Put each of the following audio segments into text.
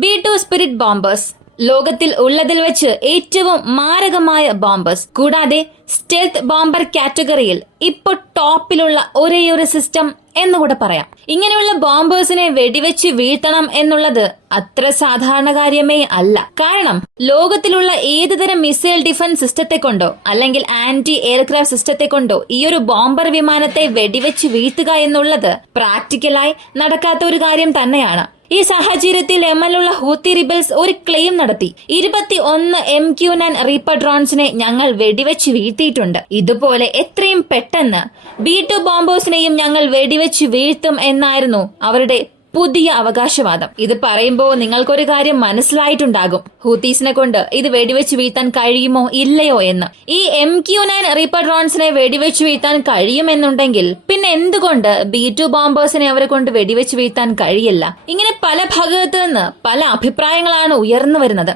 B2 spirit bombers ലോകത്തിൽ ഉള്ളതിൽ വെച്ച് ഏറ്റവും മാരകമായ ബോംബേഴ്സ്. കൂടാതെ സ്റ്റെൽത്ത് ബോംബർ കാറ്റഗറിയിൽ ഇപ്പോൾ ടോപ്പിലുള്ള ഒരേയൊരു സിസ്റ്റം എന്നുകൂടെ പറയാം. ഇങ്ങനെയുള്ള ബോംബേഴ്സിനെ വെടിവെച്ച് വീഴ്ത്തണം എന്നുള്ളത് അത്ര സാധാരണ കാര്യമേ അല്ല. കാരണം ലോകത്തിലുള്ള ഏതുതരം മിസൈൽ ഡിഫൻസ് സിസ്റ്റത്തെ കൊണ്ടോ അല്ലെങ്കിൽ ആന്റി എയർക്രാഫ്റ്റ് സിസ്റ്റത്തെ കൊണ്ടോ ഈ ഒരു ബോംബർ വിമാനത്തെ വെടിവെച്ച് വീഴ്ത്തുക എന്നുള്ളത് പ്രാക്ടിക്കലായി നടക്കാത്ത ഒരു കാര്യം തന്നെയാണ്. ഈ സാഹചര്യത്തിൽ യമനിലുള്ള ഹൂത്തി റിബൽസ് ഒരു ക്ലെയിം നടത്തി. 21 MQ-9 റീപ്പർ ഡ്രോൺസിനെ ഞങ്ങൾ വെടിവെച്ച് വീഴ്ത്തിയിട്ടുണ്ട്. ഇതുപോലെ എത്രയും പെട്ടെന്ന് B2 ബോംബേഴ്സിനെയും ഞങ്ങൾ വെടിവെച്ച് വീഴ്ത്തും എന്നായിരുന്നു അവരുടെ പുതിയ അവകാശവാദം. ഇത് പറയുമ്പോൾ നിങ്ങൾക്കൊരു കാര്യം മനസ്സിലായിട്ടുണ്ടാകും, ഹൂത്തീസിനെ കൊണ്ട് ഇത് വെടിവെച്ച് വീഴ്ത്താൻ കഴിയുമോ ഇല്ലയോ എന്ന്. ഈ MQ-9 റീപ്പർ ഡ്രോൺസിനെ വെടിവെച്ച് വീഴ്ത്താൻ കഴിയുമെന്നുണ്ടെങ്കിൽ പിന്നെ എന്തുകൊണ്ട് B2 ബോംബേഴ്സിനെ അവരെ കൊണ്ട് വെടിവെച്ച് വീഴ്ത്താൻ കഴിയില്ല? ഇങ്ങനെ പല ഭാഗത്തു നിന്ന് പല അഭിപ്രായങ്ങളാണ് ഉയർന്നു വരുന്നത്.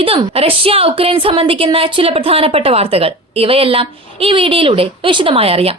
ഇതും റഷ്യ ഉക്രൈൻ സംബന്ധിക്കുന്ന ചില പ്രധാനപ്പെട്ട വാർത്തകൾ. ഇവയെല്ലാം ഈ വീഡിയോയിലൂടെ വിശദമായി അറിയാം.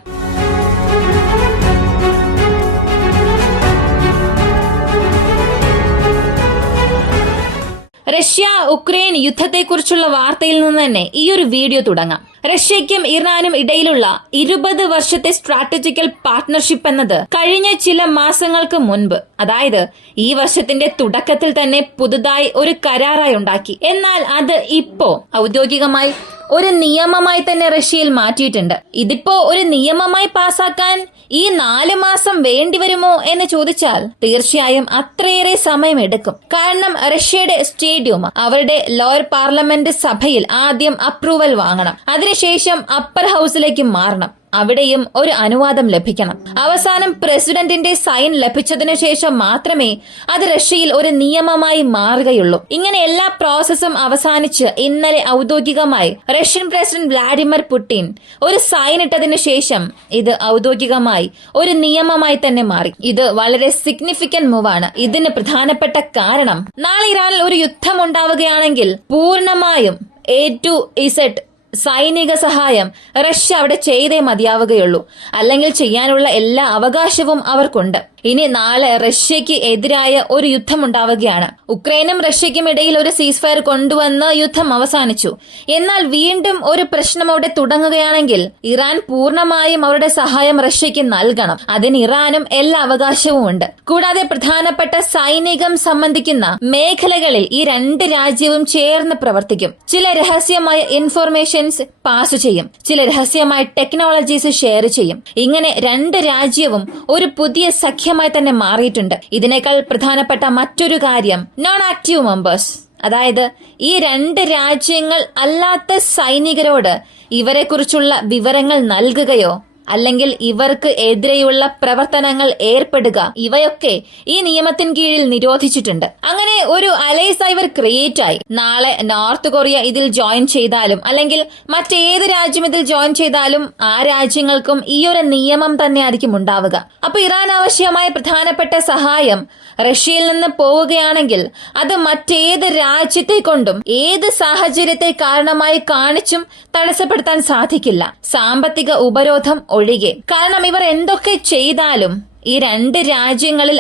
റഷ്യ ഉക്രൈൻ യുദ്ധത്തെക്കുറിച്ചുള്ള വാർത്തയിൽ നിന്ന് തന്നെ ഈ ഒരു വീഡിയോ തുടങ്ങാം. റഷ്യയ്ക്കും ഇറാനും ഇടയിലുള്ള 20 വർഷത്തെ സ്ട്രാറ്റജിക്കൽ പാർട്ട്ണർഷിപ്പ് എന്നത് കഴിഞ്ഞ ചില മാസങ്ങൾക്ക് മുൻപ്, അതായത് ഈ വർഷത്തിന്റെ തുടക്കത്തിൽ തന്നെ പുതുതായി ഒരു കരാറായി ഉണ്ടാക്കി. എന്നാൽ അത് ഇപ്പോ ഔദ്യോഗികമായി ഒരു നിയമമായി തന്നെ റഷ്യയിൽ മാറ്റിയിട്ടുണ്ട്. ഇതിപ്പോ ഒരു നിയമമായി പാസാക്കാൻ ഈ 4 മാസം വേണ്ടിവരുമോ എന്ന് ചോദിച്ചാൽ തീർച്ചയായും അത്രയേറെ സമയമെടുക്കും. കാരണം റഷ്യയുടെ സ്റ്റേഡിയം അവരുടെ ലോയർ പാർലമെന്റ് സഭയിൽ ആദ്യം അപ്രൂവൽ വാങ്ങണം. അതിനുശേഷം അപ്പർ ഹൌസിലേക്ക് മാറണം. അവിടെയും ഒരു അനുവാദം ലഭിക്കണം. അവസാനം പ്രസിഡന്റിന്റെ സൈൻ ലഭിച്ചതിനു ശേഷം മാത്രമേ അത് റഷ്യയിൽ ഒരു നിയമമായി മാറുകയുള്ളൂ. ഇങ്ങനെ എല്ലാ പ്രോസസ്സും അവസാനിച്ച് ഇന്നലെ ഔദ്യോഗികമായി റഷ്യൻ പ്രസിഡന്റ് വ്ളാഡിമിർ പുടിൻ ഒരു സൈൻ ഇട്ടതിനു ശേഷം ഇത് ഔദ്യോഗികമായി ഒരു നിയമമായി തന്നെ മാറി. ഇത് വളരെ സിഗ്നിഫിക്കന്റ് മൂവാണ്. ഇതിന് പ്രധാനപ്പെട്ട കാരണം നാളെ ഇറാനിൽ ഒരു യുദ്ധം ഉണ്ടാവുകയാണെങ്കിൽ പൂർണ്ണമായും A to Z സൈനിക സഹായം റഷ്യ അവിടെ ചെയ്തേ മതിയാവുകയുള്ളൂ. അല്ലെങ്കിൽ ചെയ്യാനുള്ള എല്ലാ അവകാശവും അവർക്കുണ്ട്. ഇനി നാളെ റഷ്യയ്ക്ക് എതിരായ ഒരു യുദ്ധം ഉണ്ടാവുകയാണ്. ഉക്രൈനും റഷ്യയ്ക്കും ഇടയിൽ ഒരു സീസ് ഫയർ കൊണ്ടുവന്ന് യുദ്ധം അവസാനിച്ചു. എന്നാൽ വീണ്ടും ഒരു പ്രശ്നം അവിടെ തുടങ്ങുകയാണെങ്കിൽ ഇറാൻ പൂർണ്ണമായും അവരുടെ സഹായം റഷ്യയ്ക്ക് നൽകണം. അതിന് ഇറാനും എല്ലാ അവകാശവും ഉണ്ട്. കൂടാതെ പ്രധാനപ്പെട്ട സൈനികം സംബന്ധിക്കുന്ന മേഖലകളിൽ ഈ 2 രാജ്യവും ചേർന്ന് പ്രവർത്തിക്കും. ചില രഹസ്യമായ ഇൻഫർമേഷൻസ് പാസ് ചെയ്യും. ചില രഹസ്യമായ ടെക്നോളജീസ് ഷെയർ ചെയ്യും. ഇങ്ങനെ 2 രാജ്യവും ഒരു പുതിയ സഖ്യമായി തന്നെ മാറിയിട്ടുണ്ട്. ഇതിനേക്കാൾ പ്രധാനപ്പെട്ട മറ്റൊരു കാര്യം നോൺ ആക്റ്റീവ് മെമ്പേഴ്സ്, അതായത് ഈ 2 രാജ്യങ്ങൾ അല്ലാത്ത സൈനികരോട് ഇവരെക്കുറിച്ചുള്ള വിവരങ്ങൾ നൽകുകയോ അല്ലെങ്കിൽ ഇവർക്ക് എതിരെയുള്ള പ്രവർത്തനങ്ങൾ ഏർപ്പെടുക, ഇവയൊക്കെ ഈ നിയമത്തിന് കീഴിൽ നിരോധിച്ചിട്ടുണ്ട്. അങ്ങനെ ഒരു അലൈസ് ഇവർ ക്രിയേറ്റ് ആയി. നാളെ നോർത്ത് കൊറിയ ഇതിൽ ജോയിൻ ചെയ്താലും അല്ലെങ്കിൽ മറ്റേത് രാജ്യം ഇതിൽ ജോയിൻ ചെയ്താലും ആ രാജ്യങ്ങൾക്കും ഈ ഒരു നിയമം തന്നെ ആയിരിക്കും ഉണ്ടാവുക. അപ്പൊ ഇറാൻ ആവശ്യമായ പ്രധാനപ്പെട്ട സഹായം റഷ്യയിൽ നിന്ന് പോവുകയാണെങ്കിൽ അത് മറ്റേത് രാജ്യത്തെ കൊണ്ടും ഏത് സാഹചര്യത്തെ കാരണമായി കാണിച്ചും തടസ്സപ്പെടുത്താൻ സാധിക്കില്ല, സാമ്പത്തിക ഉപരോധം ഒഴികെ. കാരണം ഇവർ എന്തൊക്കെ ചെയ്താലും ഈ 2 രാജ്യങ്ങളിൽ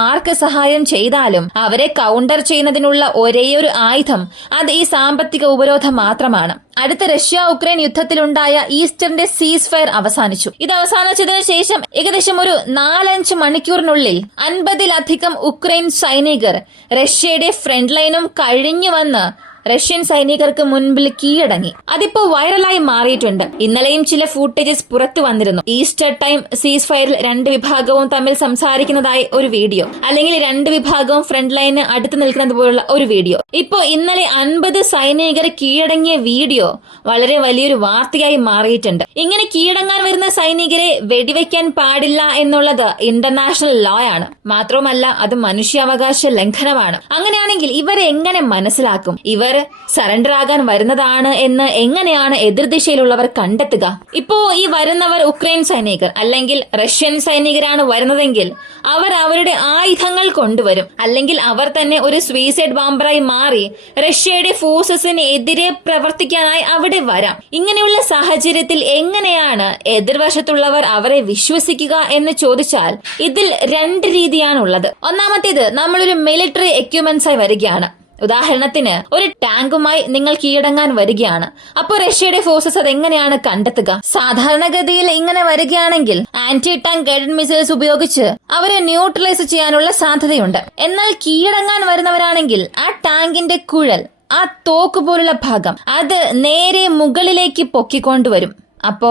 ആർക്ക് സഹായം ചെയ്താലും അവരെ കൗണ്ടർ ചെയ്യുന്നതിനുള്ള ഒരേയൊരു ആയുധം അത് ഈ സാമ്പത്തിക ഉപരോധം മാത്രമാണ്. അടുത്ത റഷ്യ ഉക്രൈൻ യുദ്ധത്തിലുണ്ടായ ഈസ്റ്ററിന്റെ സീസ് ഫയർ അവസാനിച്ചു. ഇത് അവസാനിച്ചതിനു ശേഷം ഏകദേശം ഒരു 4-5 മണിക്കൂറിനുള്ളിൽ 50-ലധികം ഉക്രൈൻ സൈനികർ റഷ്യയുടെ ഫ്രണ്ട് ലൈനും കഴിഞ്ഞു വന്ന് റഷ്യൻ സൈനികർക്ക് മുൻപിൽ കീഴടങ്ങി. അതിപ്പോ വൈറലായി മാറിയിട്ടുണ്ട്. ഇന്നലെയും ചില ഫൂട്ടേജസ് പുറത്തു വന്നിരുന്നു. ഈസ്റ്റർ ടൈം സീസ് ഫയറിൽ 2 വിഭാഗവും തമ്മിൽ സംസാരിക്കുന്നതായി ഒരു വീഡിയോ, അല്ലെങ്കിൽ 2 വിഭാഗവും ഫ്രണ്ട് ലൈന് അടുത്ത് നിൽക്കുന്നത് പോലുള്ള ഒരു വീഡിയോ. ഇപ്പോ ഇന്നലെ 50 സൈനികർ കീഴടങ്ങിയ വീഡിയോ വളരെ വലിയൊരു വാർത്തയായി മാറിയിട്ടുണ്ട്. ഇങ്ങനെ കീഴടങ്ങാൻ വരുന്ന സൈനികരെ വെടിവെക്കാൻ പാടില്ല എന്നുള്ളത് ഇന്റർനാഷണൽ ലോ ആണ്. മാത്രവുമല്ല അത് മനുഷ്യാവകാശ ലംഘനമാണ്. അങ്ങനെയാണെങ്കിൽ ഇവരെ എങ്ങനെ മനസ്സിലാക്കും? ഇവർ സറണ്ടർ ആകാൻ വരുന്നതാണ് എന്ന് എങ്ങനെയാണ് എതിർദിശയിലുള്ളവർ കണ്ടെത്തുക? ഇപ്പോ ഈ വരുന്നവർ ഉക്രൈൻ സൈനികർ അല്ലെങ്കിൽ റഷ്യൻ സൈനികരാണ് വരുന്നതെങ്കിൽ അവർ അവരുടെ ആയുധങ്ങൾ കൊണ്ടുവരും, അല്ലെങ്കിൽ അവർ തന്നെ ഒരു സൂയിസൈഡ് ബോംബറായി മാറി റഷ്യയുടെ ഫോഴ്സസിന് എതിരെ പ്രവർത്തിക്കാനായി അവിടെ വരാം. ഇങ്ങനെയുള്ള സാഹചര്യത്തിൽ എങ്ങനെയാണ് എതിർവശത്തുള്ളവർ അവരെ വിശ്വസിക്കുക എന്ന് ചോദിച്ചാൽ ഇതിൽ രണ്ട് രീതിയാണുള്ളത്. ഒന്നാമത്തേത്, നമ്മളൊരു മിലിറ്ററി എക്യുപ്മെന്റ്സ് ആയി വരികയാണ്. ഉദാഹരണത്തിന് ഒരു ടാങ്കുമായി നിങ്ങൾ കീഴടങ്ങാൻ വരികയാണ്. അപ്പോൾ റഷ്യയുടെ ഫോഴ്സസ് അതെങ്ങനെയാണ് കണ്ടെത്തുക? സാധാരണഗതിയിൽ ഇങ്ങനെ വരികയാണെങ്കിൽ ആന്റി ടാങ്ക് ഗൈഡഡ് മിസൈൽസ് ഉപയോഗിച്ച് അവരെ ന്യൂട്രലൈസ് ചെയ്യാനുള്ള സാധ്യതയുണ്ട്. എന്നാൽ കീഴടങ്ങാൻ വരുന്നവരാണെങ്കിൽ ആ ടാങ്കിന്റെ കുഴൽ, ആ തോക്ക് പോലുള്ള ഭാഗം അത് നേരെ മുകളിലേക്ക് പൊക്കിക്കൊണ്ടുവരും. അപ്പോ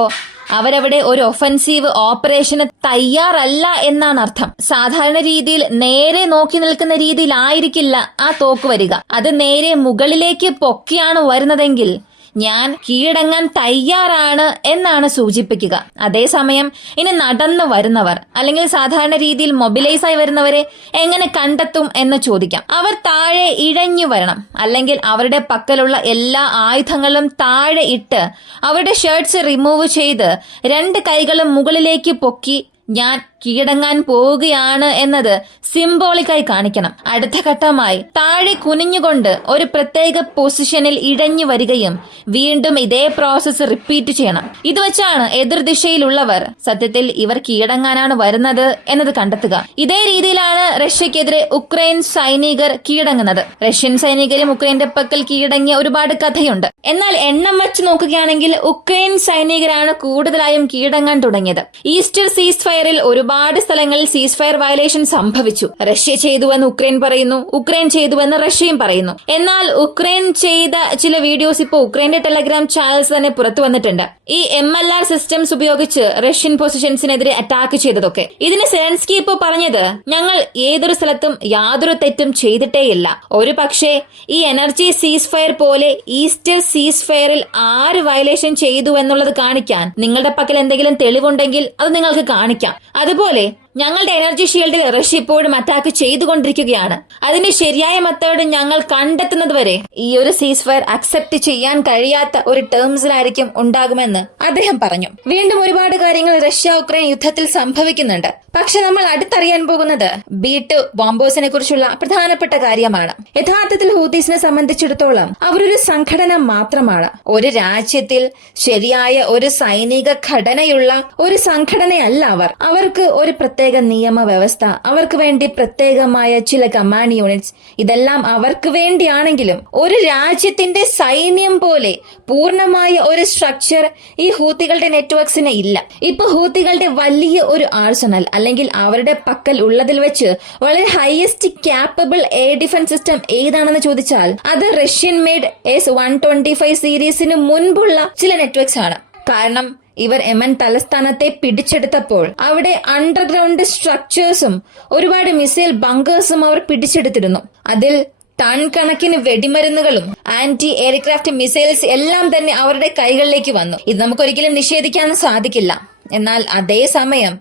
അവരവിടെ ഒരു ഒഫൻസീവ് ഓപ്പറേഷന് തയ്യാറല്ല എന്നാണ് അർത്ഥം. സാധാരണ രീതിയിൽ നേരെ നോക്കി നിൽക്കുന്ന രീതിയിലായിരിക്കില്ല ആ തോക്ക് വരിക. അത് നേരെ മുകളിലേക്ക് പൊക്കിയാണ് വരുന്നതെങ്കിൽ ഞാൻ കീഴടങ്ങാൻ തയ്യാറാണ് എന്നാണ് സൂചിപ്പിക്കുക. അതേസമയം ഇനി നടന്നു വരുന്നവർ അല്ലെങ്കിൽ സാധാരണ രീതിയിൽ മൊബിലൈസ് ആയി വരുന്നവരെ എങ്ങനെ കണ്ടെത്തും എന്ന് ചോദിക്കാം. അവർ താഴെ ഇഴഞ്ഞു വരണം, അല്ലെങ്കിൽ അവരുടെ പക്കലുള്ള എല്ലാ ആയുധങ്ങളും താഴെ ഇട്ട് അവരുടെ ഷർട്ട്സ് റിമൂവ് ചെയ്ത് രണ്ട് കൈകളും മുകളിലേക്ക് പൊക്കി ഞാൻ കീഴടങ്ങാൻ പോവുകയാണ് എന്നത് സിംബോളിക്കായി കാണിക്കണം. അടുത്ത ഘട്ടമായി താഴെ കുനിഞ്ഞുകൊണ്ട് ഒരു പ്രത്യേക പൊസിഷനിൽ ഇഴഞ്ഞു വരികയും വീണ്ടും ഇതേ പ്രോസസ്സ് റിപ്പീറ്റ് ചെയ്യണം. ഇത് വെച്ചാണ് എതിർദിശയിലുള്ളവർ സത്യത്തിൽ ഇവർ കീഴടങ്ങാനാണ് വരുന്നത് എന്നത് കണ്ടെത്തുക. ഇതേ രീതിയിലാണ് റഷ്യക്കെതിരെ ഉക്രൈൻ സൈനികർ കീഴടങ്ങുന്നത്. റഷ്യൻ സൈനികരും ഉക്രൈന്റെ പക്കൽ കീഴടങ്ങിയ ഒരുപാട് കഥയുണ്ട്. എന്നാൽ എണ്ണം വെച്ച് നോക്കുകയാണെങ്കിൽ ഉക്രൈൻ സൈനികരാണ് കൂടുതലായും കീഴടങ്ങാൻ തുടങ്ങിയത്. ഈസ്റ്റർ സീസ് ഫയറിൽ ഒരുപാട് സ്ഥലങ്ങളിൽ സീസ് ഫയർ വയലേഷൻ സംഭവിച്ചു. റഷ്യ ചെയ്തുവെന്ന് ഉക്രൈൻ പറയുന്നു, ഉക്രൈൻ ചെയ്തുവെന്ന് റഷ്യയും പറയുന്നു. എന്നാൽ ഉക്രൈൻ ചെയ്ത ചില വീഡിയോസ് ഇപ്പോൾ ഉക്രൈന്റെ ടെലഗ്രാം ചാനൽസ് തന്നെ പുറത്തു വന്നിട്ടുണ്ട്. ഈ MLR സിസ്റ്റംസ് ഉപയോഗിച്ച് റഷ്യൻ പൊസിഷൻസിനെതിരെ അറ്റാക്ക് ചെയ്തതൊക്കെ. ഇതിന് സെലൻസ്കി ഇപ്പോൾ പറഞ്ഞത്, ഞങ്ങൾ ഏതൊരു സ്ഥലത്തും യാതൊരു തെറ്റും ചെയ്തിട്ടേയില്ല. ഒരു പക്ഷേ ഈ എനർജി സീസ് ഫയർ പോലെ ഈസ്റ്റർ സീസ് ഫയറിൽ 6 വയലേഷൻ ചെയ്തു എന്നുള്ളത് കാണിക്കാൻ നിങ്ങളുടെ പക്കൽ എന്തെങ്കിലും തെളിവുണ്ടെങ്കിൽ അത് നിങ്ങൾക്ക് കാണിക്കാം. അതുപോലെ ഞങ്ങളുടെ എനർജി ഷീൽഡിൽ റഷ്യ ഇപ്പോഴും അറ്റാക്ക് ചെയ്തുകൊണ്ടിരിക്കുകയാണ്. അതിന്റെ ശരിയായ മെത്തേഡ് ഞങ്ങൾ കണ്ടെത്തുന്നത് വരെ ഈ ഒരു സീസ് ഫയർ അക്സെപ്റ്റ് ചെയ്യാൻ കഴിയാത്ത ഒരു ടേംസിലായിരിക്കും ഉണ്ടാകുമെന്ന് അദ്ദേഹം പറഞ്ഞു. വീണ്ടും ഒരുപാട് കാര്യങ്ങൾ റഷ്യ ഉക്രൈൻ യുദ്ധത്തിൽ സംഭവിക്കുന്നുണ്ട്. പക്ഷെ നമ്മൾ അടുത്തറിയാൻ പോകുന്നത് B2 ബോംബേഴ്സിനെ കുറിച്ചുള്ള പ്രധാനപ്പെട്ട കാര്യമാണ്. യഥാർത്ഥത്തിൽ ഹൂതീസിനെ സംബന്ധിച്ചിടത്തോളം അവരൊരു സംഘടന മാത്രമാണ്. ഒരു രാജ്യത്തിൽ ശരിയായ ഒരു സൈനിക ഘടനയുള്ള ഒരു സംഘടനയല്ല അവർ. അവർക്ക് ഒരു പ്രത്യേക നിയമവ്യവസ്ഥ, അവർക്ക് വേണ്ടി പ്രത്യേകമായ ചില കമാൻഡ് യൂണിറ്റ്സ്, ഇതെല്ലാം അവർക്ക് വേണ്ടിയാണെങ്കിലും ഒരു രാജ്യത്തിന്റെ സൈന്യം പോലെ പൂർണ്ണമായ ഒരു സ്ട്രക്ചർ ഈ ഹൂത്തികളുടെ നെറ്റ്വർക്സിന് ഇല്ല. ഇപ്പൊ ഹൂത്തികളുടെ വലിയ ഒരു ആർസണൽ അല്ലെങ്കിൽ അവരുടെ പക്കൽ ഉള്ളതിൽ വെച്ച് വളരെ highest capable air defence system ഏതാണെന്ന് ചോദിച്ചാൽ അത് റഷ്യൻ മെയ്ഡ് S-125 സീരീസിന് മുൻപുള്ള ചില നെറ്റ്വർക്സ് ആണ്. കാരണം ഇവർ യമൻ തലസ്ഥാനത്തെ പിടിച്ചെടുത്തപ്പോൾ അവിടെ അണ്ടർഗ്രൗണ്ട് സ്ട്രക്ചേഴ്സും ഒരുപാട് മിസൈൽ ബങ്കേഴ്സും അവർ പിടിച്ചെടുത്തിരുന്നു. അതിൽ ടൺ കണക്കിന് വെടിമരുന്നുകളും ആന്റി എയർക്രാഫ്റ്റ് മിസൈൽസ് എല്ലാം തന്നെ അവരുടെ കൈകളിലേക്ക് വന്നു. ഇത് നമുക്കൊരിക്കലും നിഷേധിക്കാൻ സാധിക്കില്ല. എന്നാൽ അതേസമയം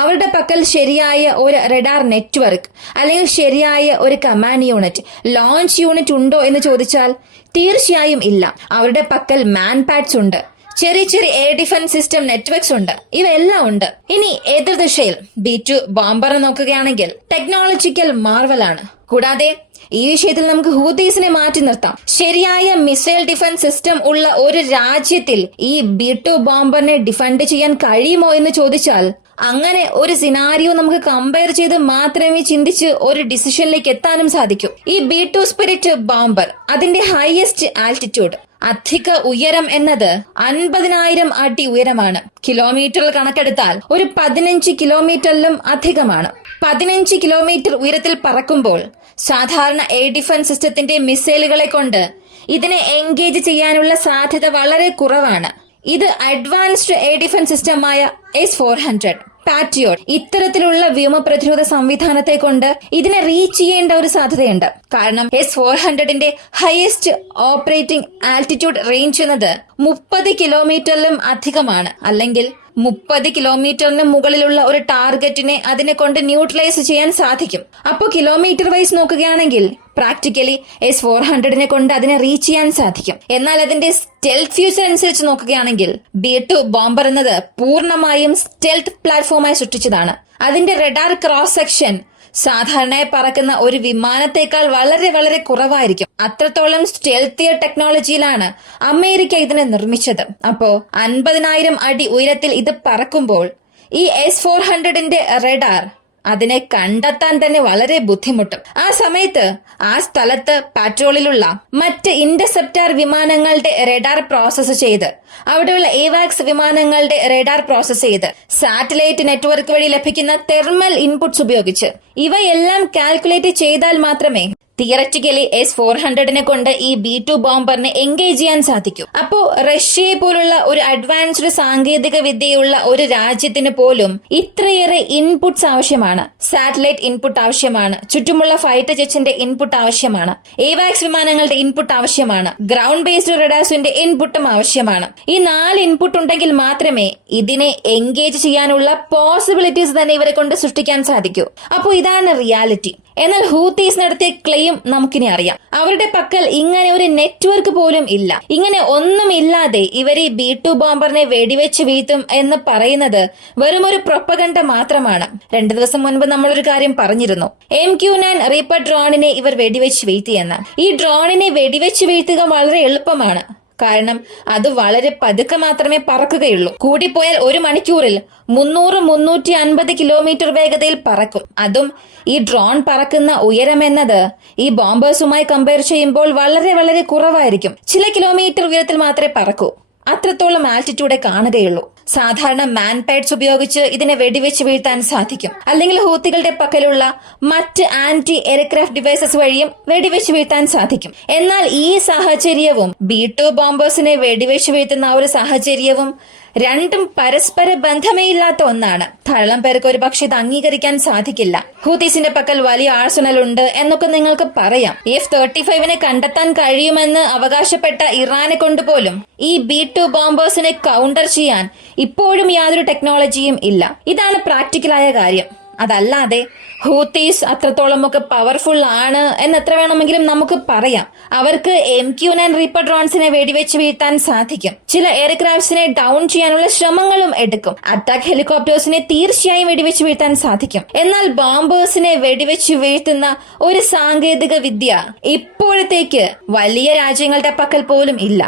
അവരുടെ പക്കൽ ശരിയായ ഒരു റഡാർ നെറ്റ്വർക്ക് അല്ലെങ്കിൽ ശരിയായ ഒരു കമാൻഡ് യൂണിറ്റ്, ലോഞ്ച് യൂണിറ്റ് ഉണ്ടോ എന്ന് ചോദിച്ചാൽ തീർച്ചയായും ഇല്ല. അവരുടെ പക്കൽ മാൻ പാഡ്സ് ഉണ്ട്, ചെറിയ ചെറിയ എയർ ഡിഫൻസ് സിസ്റ്റം നെറ്റ്വർക്ക്സ് ഉണ്ട്, ഇവയെല്ലാം ഉണ്ട്. ഇനി എതിർദിശയിൽ B2 ബോംബർ നോക്കുകയാണെങ്കിൽ ടെക്നോളജിക്കൽ മാർവലാണ്. കൂടാതെ ഈ വിഷയത്തിൽ നമുക്ക് ഹൂതീസിനെ മാറ്റി നിർത്താം. ശരിയായ മിസൈൽ ഡിഫൻസ് സിസ്റ്റം ഉള്ള ഒരു രാജ്യത്തിൽ ഈ B2 ബോംബറിനെ ഡിഫെൻഡ് ചെയ്യാൻ കഴിയുമോ എന്ന് ചോദിച്ചാൽ അങ്ങനെ ഒരു സിനാരിയോ നമുക്ക് കമ്പയർ ചെയ്ത് മാത്രമേ ചിന്തിച്ച് ഒരു ഡിസിഷനിലേക്ക് എത്താനും സാധിക്കൂ. ഈ B2 സ്പിരിറ്റ് ബോംബർ അതിന്റെ ഹയസ്റ്റ് ആൾട്ടിറ്റ്യൂഡ്, അധിക ഉയരം എന്നത് 50,000 അടി ഉയരമാണ്. കിലോമീറ്ററിൽ കണക്കെടുത്താൽ ഒരു 15 കിലോമീറ്ററിലും അധികമാണ്. 15 കിലോമീറ്റർ ഉയരത്തിൽ പറക്കുമ്പോൾ സാധാരണ എയർ ഡിഫൻസ് സിസ്റ്റത്തിന്റെ മിസൈലുകളെ കൊണ്ട് ഇതിനെ എൻഗേജ് ചെയ്യാനുള്ള സാധ്യത വളരെ കുറവാണ്. ഇത് അഡ്വാൻസ്ഡ് എയർ ഡിഫൻസ് സിസ്റ്റമായ S-400 പാട്രിയോട്ട് ഇത്തരത്തിലുള്ള വ്യോമ പ്രതിരോധ സംവിധാനത്തെ കൊണ്ട് ഇതിനെ റീച്ച് ചെയ്യേണ്ട ഒരു സാധ്യതയുണ്ട്. കാരണം S-400ന്റെ ഹയസ്റ്റ് ഓപ്പറേറ്റിംഗ് ആൾട്ടിറ്റ്യൂഡ് റേഞ്ച് എന്നത് 30 കിലോമീറ്ററിലും അധികമാണ്. അല്ലെങ്കിൽ 30 കിലോമീറ്ററിന് മുകളിലുള്ള ഒരു ടാർഗറ്റിനെ അതിനെ കൊണ്ട് ന്യൂട്രലൈസ് ചെയ്യാൻ സാധിക്കും. അപ്പോൾ കിലോമീറ്റർ വൈസ് നോക്കുകയാണെങ്കിൽ പ്രാക്ടിക്കലി S-400 കൊണ്ട് അതിനെ റീച്ച് ചെയ്യാൻ സാധിക്കും. എന്നാൽ അതിന്റെ സ്റ്റെൽത്ത് ഫ്യൂച്ചർ അനുസരിച്ച് നോക്കുകയാണെങ്കിൽ B-2 ബോംബർ എന്നത് പൂർണ്ണമായും സ്റ്റെൽത്ത് പ്ലാറ്റ്ഫോമായി സൃഷ്ടിച്ചതാണ്. അതിന്റെ റഡാർ ക്രോസ് സെക്ഷൻ സാധാരണയായി പറക്കുന്ന ഒരു വിമാനത്തേക്കാൾ വളരെ വളരെ കുറവായിരിക്കും. അത്രത്തോളം സ്റ്റെൽത്തിയ ടെക്നോളജിയിലാണ് അമേരിക്ക ഇതിനെ നിർമ്മിച്ചത്. അപ്പോ 50,000 അടി ഉയരത്തിൽ ഇത് പറക്കുമ്പോൾ ഈ S-400 റഡാർ അതിനെ കണ്ടെത്താൻ തന്നെ വളരെ ബുദ്ധിമുട്ടും. ആ സമയത്ത് ആ സ്ഥലത്ത് പാട്രോളിലുള്ള മറ്റ് ഇന്റർസെപ്റ്റർ വിമാനങ്ങളുടെ റഡാർ പ്രോസസ് ചെയ്ത്, അവിടെയുള്ള ഏവാക്സ് വിമാനങ്ങളുടെ റഡാർ പ്രോസസ് ചെയ്ത്, സാറ്റലൈറ്റ് നെറ്റ്വർക്ക് വഴി ലഭിക്കുന്ന തെർമൽ ഇൻപുട്സ് ഉപയോഗിച്ച് ഇവയെല്ലാം കാൽക്കുലേറ്റ് ചെയ്താൽ മാത്രമേ തിയററ്റിക്കലി S-400 കൊണ്ട് ഈ B-2 ബോംബറിനെ എൻഗേജ് ചെയ്യാൻ സാധിക്കൂ. അപ്പോ റഷ്യയെ പോലുള്ള ഒരു അഡ്വാൻസ്ഡ് സാങ്കേതിക വിദ്യയുള്ള ഒരു രാജ്യത്തിന് പോലും ഇത്രയേറെ ഇൻപുട്സ് ആവശ്യമാണ്. സാറ്റലൈറ്റ് ഇൻപുട്ട് ആവശ്യമാണ്, ചുറ്റുമുള്ള ഫൈറ്റർ ജെറ്റ്സിന്റെ ഇൻപുട്ട് ആവശ്യമാണ്, ഏവാക്സ് വിമാനങ്ങളുടെ ഇൻപുട്ട് ആവശ്യമാണ്, ഗ്രൗണ്ട് ബേസ്ഡ് റഡാർസിന്റെ ഇൻപുട്ടും ആവശ്യമാണ്. ഈ 4 ഇൻപുട്ട് ഉണ്ടെങ്കിൽ മാത്രമേ ഇതിനെ എൻഗേജ് ചെയ്യാനുള്ള പോസിബിലിറ്റീസ് തന്നെ ഇവരെ കൊണ്ട് സൃഷ്ടിക്കാൻ സാധിക്കൂ. അപ്പോൾ ഇതാണ് റിയാലിറ്റി. എന്നാൽ ഹൂത്തീസ് നടത്തിയ ക്ലെയിം നമുക്കിനി അറിയാം. അവരുടെ പക്കൽ ഇങ്ങനെ ഒരു നെറ്റ്വർക്ക് പോലും ഇല്ല. ഇങ്ങനെ ഒന്നുമില്ലാതെ ഇവർ ഈ B-2 ബോംബറിനെ വെടിവെച്ച് വീഴ്ത്തും എന്ന് പറയുന്നത് വെറും ഒരു പ്രൊപ്പഗണ്ട മാത്രമാണ്. 2 ദിവസം മുൻപ് നമ്മളൊരു കാര്യം പറഞ്ഞിരുന്നു. MQ-9 റീപ്പർ ഡ്രോണിനെ ഇവർ വെടിവെച്ച് വീഴ്ത്തിയെന്ന്. ഈ ഡ്രോണിനെ വെടിവെച്ച് വീഴ്ത്തുക വളരെ എളുപ്പമാണ്. കാരണം അത് വളരെ പതുക്കെ മാത്രമേ പറക്കുകയുള്ളൂ. കൂടിപ്പോയാൽ 1 മണിക്കൂറിൽ 300-350 കിലോമീറ്റർ വേഗതയിൽ പറക്കും. അതും ഈ ഡ്രോൺ പറക്കുന്ന ഉയരം എന്നത് ഈ ബോംബേഴ്സുമായി കമ്പയർ ചെയ്യുമ്പോൾ വളരെ വളരെ കുറവായിരിക്കും. ചില കിലോമീറ്റർ ഉയരത്തിൽ മാത്രമേ പറക്കൂ. അത്രത്തോളം ആൾട്ടിറ്റ്യൂഡെ കാണുകയുള്ളൂ. സാധാരണ മാൻ പാഡ്സ് ഉപയോഗിച്ച് ഇതിനെ വെടിവെച്ച് വീഴ്ത്താൻ സാധിക്കും. അല്ലെങ്കിൽ ഹൂത്തികളുടെ പക്കലുള്ള മറ്റ് ആന്റി എയർക്രാഫ്റ്റ് ഡിവൈസസ് വഴിയും വെടിവെച്ച് വീഴ്ത്താൻ സാധിക്കും. എന്നാൽ ഈ സാഹചര്യവും B-2 ബോംബേഴ്സിനെ വെടിവെച്ച് വീഴ്ത്തുന്ന ഒരു സാഹചര്യവും രണ്ടും പരസ്പര ബന്ധമേ ഇല്ലാത്ത ഒന്നാണ്. ധാരാളം പേർക്ക് ഒരു പക്ഷെ ഇത് അംഗീകരിക്കാൻ സാധിക്കില്ല. ഹൂത്തീസിന്റെ പക്കൽ വലിയ ആർസണൽ ഉണ്ട് എന്നൊക്കെ നിങ്ങൾക്ക് പറയാം. F-35 കണ്ടെത്താൻ കഴിയുമെന്ന് അവകാശപ്പെട്ട ഇറാനെ കൊണ്ടുപോലും ഈ B-2 ബോംബേഴ്സിനെ കൗണ്ടർ ചെയ്യാൻ ഇപ്പോഴും യാതൊരു ടെക്നോളജിയും ഇല്ല. ഇതാണ് പ്രാക്ടിക്കലായ കാര്യം. അതല്ലാതെ ഹൂത്തീസ് അത്രത്തോളമൊക്കെ പവർഫുൾ ആണ് എന്ന് എത്ര വേണമെങ്കിലും നമുക്ക് പറയാം. അവർക്ക് MQ-9 റീപ്പർ ഡ്രോൺസിനെ വെടിവെച്ച് വീഴ്ത്താൻ സാധിക്കും. ചില എയർക്രാഫ്റ്റ്സിനെ ഡൗൺ ചെയ്യാനുള്ള ശ്രമങ്ങളും എടുക്കും. അറ്റാക്ക് ഹെലികോപ്റ്റേഴ്സിനെ തീർച്ചയായും വെടിവെച്ച് വീഴ്ത്താൻ സാധിക്കും. എന്നാൽ ബോംബേഴ്സിനെ വെടിവെച്ച് വീഴ്ത്തുന്ന ഒരു സാങ്കേതിക വിദ്യ ഇപ്പോഴത്തേക്ക് വലിയ രാജ്യങ്ങളുടെ പക്കൽ പോലും ഇല്ല.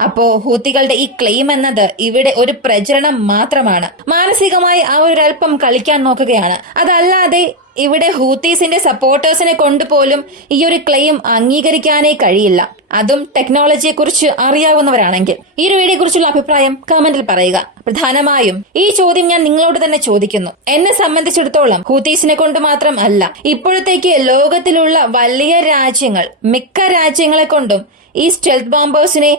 അപ്പോ ഹൂത്തികളുടെ ഈ ക്ലെയിം എന്നത് ഇവിടെ ഒരു പ്രചരണം മാത്രമാണ്. മാനസികമായി ആ ഒരൽപ്പം കളിക്കാൻ നോക്കുകയാണ്. അതല്ലാതെ ഇവിടെ ഹൂത്തീസിന്റെ സപ്പോർട്ടേഴ്സിനെ കൊണ്ടുപോലും ഈ ഒരു ക്ലെയിം അംഗീകരിക്കാനേ കഴിയില്ല. അതും ടെക്നോളജിയെ കുറിച്ച് അറിയാവുന്നവരാണെങ്കിൽ. ഈ ഒരു വീഡിയോയെ കുറിച്ചുള്ള അഭിപ്രായം കമന്റിൽ പറയുക. പ്രധാനമായും ഈ ചോദ്യം ഞാൻ നിങ്ങളോട് തന്നെ ചോദിക്കുന്നു. എന്നെ സംബന്ധിച്ചിടത്തോളം ഹൂത്തീസിനെ കൊണ്ട് മാത്രം അല്ല, ഇപ്പോഴത്തേക്ക് ലോകത്തിലുള്ള വലിയ രാജ്യങ്ങൾ, മിക്ക രാജ്യങ്ങളെ കൊണ്ടും ഈ സ്റ്റെൽത്ത് ബോംബേഴ്സിനെ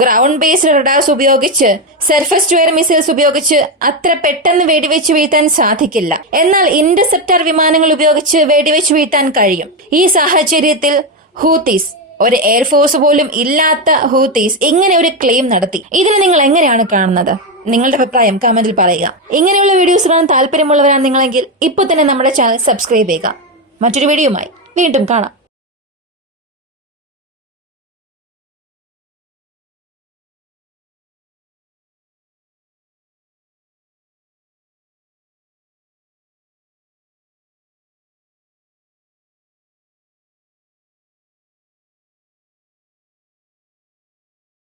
ഗ്രൗണ്ട് ബേസ്ഡ് റഡാർസ് ഉപയോഗിച്ച്, സർഫസ് ടു എയർ മിസൈൽസ് ഉപയോഗിച്ച് അത്ര പെട്ടെന്ന് വെടിവെച്ച് വീഴ്ത്താൻ സാധിക്കില്ല. എന്നാൽ ഇന്റർസെപ്റ്റർ വിമാനങ്ങൾ ഉപയോഗിച്ച് വെടിവെച്ച് വീഴ്ത്താൻ കഴിയും. ഈ സാഹചര്യത്തിൽ ഹൂത്തീസ്, ഒരു എയർഫോഴ്സ് പോലും ഇല്ലാത്ത ഹൂത്തീസ് ഇങ്ങനെ ഒരു ക്ലെയിം നടത്തി. ഇതിനെ നിങ്ങൾ എങ്ങനെയാണ് കാണുന്നത്? നിങ്ങളുടെ അഭിപ്രായം കമന്റിൽ പറയുക. ഇങ്ങനെയുള്ള വീഡിയോസ് കാണാൻ താല്പര്യമുള്ളവരാണ് നിങ്ങളെങ്കിൽ ഇപ്പോൾ തന്നെ നമ്മുടെ ചാനൽ സബ്സ്ക്രൈബ് ചെയ്യുക. മറ്റൊരു വീഡിയോയുമായി വീണ്ടും കാണാം.